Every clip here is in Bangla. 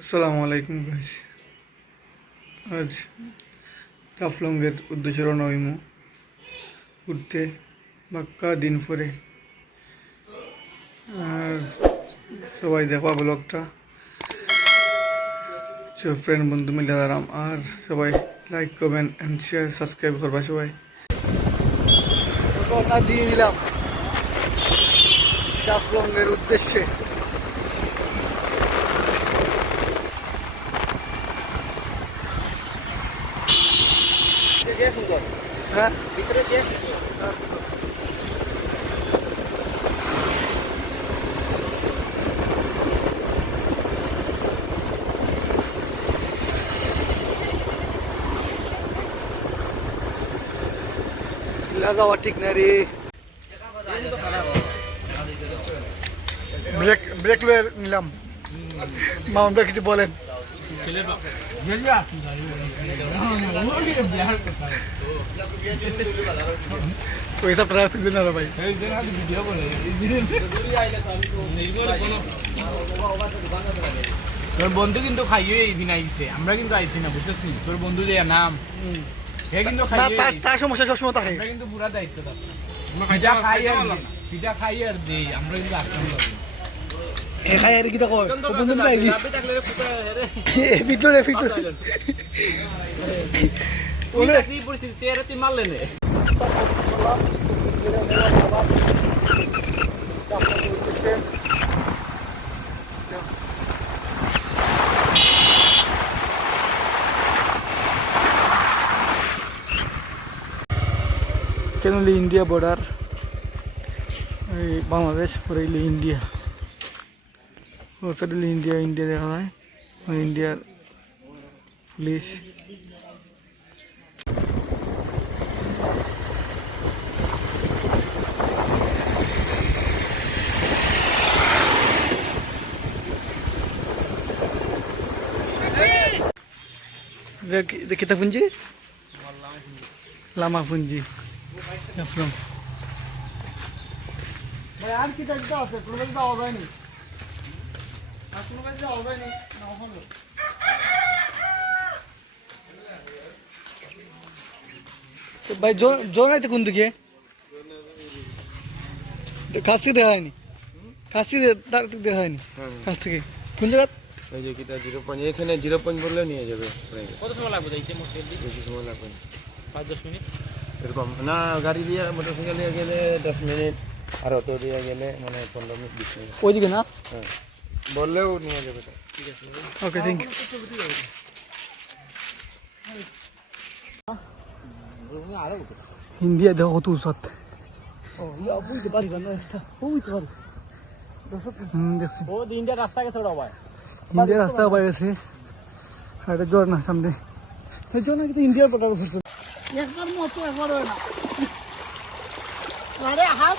আসসালামু আলাইকুম গাইস আজ জাফলংয়ের উদ্দেশ্যে রওনা হইমু। ঘুরতে বাক্কা দিন পরে আর সবাই দেখবা ব্লগটা। সব ফ্রেন্ড বন্ধু মিলে আরাম। আর সবাই like comment and share subscribe করবা সবাই। দিয়ে দিলাম। জাফলংয়ের উদ্দেশ্যে। হ্যাঁ। লাগাওয়া ঠিক না রে। ব্রেক ব্রেক লয়ে নিলাম। মামুন ভাই কিছু বলেন। পয়সা প্রায় তুলবে না ভাই তোর বন্ধু কিন্তু খাইয়ে এই দিন আইছে। আমরা কিন্তু আইছি না বুঝছিস নি? তোর বন্ধু যে নাম। হে কিন্তু খাইয়ে তার সমস্যা সবসময় থাকে আমরা কিন্তু পুরা দায়িত্ব থাকতো পিঠা খাই আর দিই, পিঠা খাই আর দেই আমরা কিন্তু আসতাম খাই আর কি? দেখো বন্ধু মিলাই কি এ ভিতরে ভিতরে ওলে কেন ইন্ডিয়া বর্ডার এই বাংলাদেশ পরে ইন্ডিয়া ও সাইড ইন্ডিয়া ইন্ডিয়া দেখা যায় ওই ইন্ডিয়ার police kita punji? Lama punji. From. ভাই আর কি দেখতে আছে কোনো কিছু দেওয়া যায়নি আর কোনো কিছু দেওয়া যায়নি না হলো ভাই জোর আইতে কোন দিকে? কাছ থেকে দেখা হয়নি? কাছ থেকে তার থেকে দেখা হয়নি? কাছ থেকে? কোন জায়গা? এই যে কিটা জিরো পয়েন্ট এখানে জিরো পয়েন্ট বললে নিয়ে যাবে। কত সময় লাগবে যাইতে মোটরসাইকেল বেশি সময় লাগবে পাঁচ দশ মিনিট? এরকম না গাড়ি দিয়ে মোটরসাইকেল দিয়ে গেলে দশ মিনিট আর অটো দিয়ে গেলে মানে পনেরো মিনিট বিশ মিনিট। ওইদিকে না? হ্যাঁ। বললেও নিয়ে যাবে তো ওকে থ্যাংক ইউ ইন্ডিয়া দেখো কত উসাত হুম দেখছি। ও ইন্ডিয়া রাস্তা গেছে ইন্ডিয়ার রাস্তা পাই গেছে। আর না সামনে। এই জন্য কিন্তু ইন্ডিয়ার একবার মতো একবার হয় না। আরে হাত।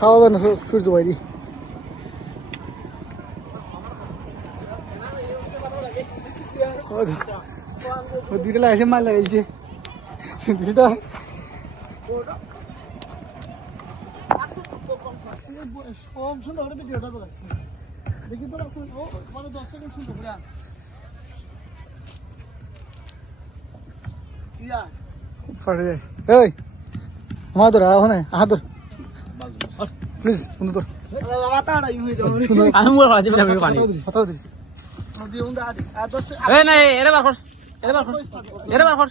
সাবধান সূর্য বাইরি ও দুইটা মাল লাগাইছে দুইটা সব সুন্দর করে ভিডিওটা করে দেখি তো ও মানে দশ সেকেন্ড এই প্লিজ ধর সুন্দর আমি মোর হাতে যাবে পানি। হতাও দিস এ নাই এরে বার কর এরে বার কর এরে বার কর।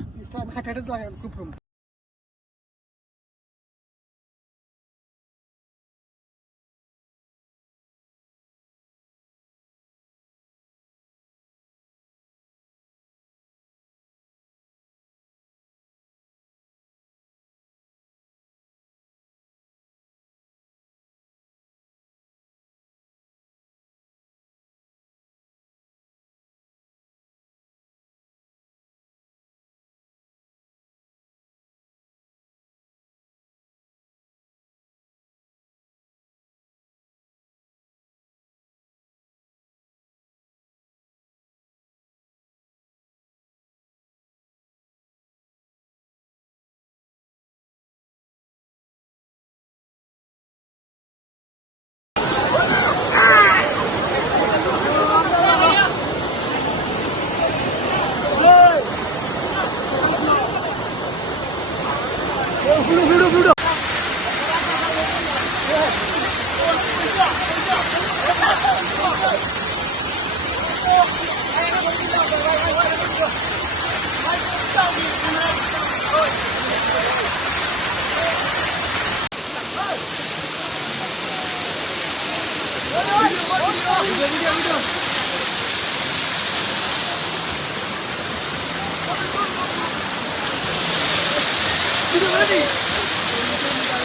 Ready?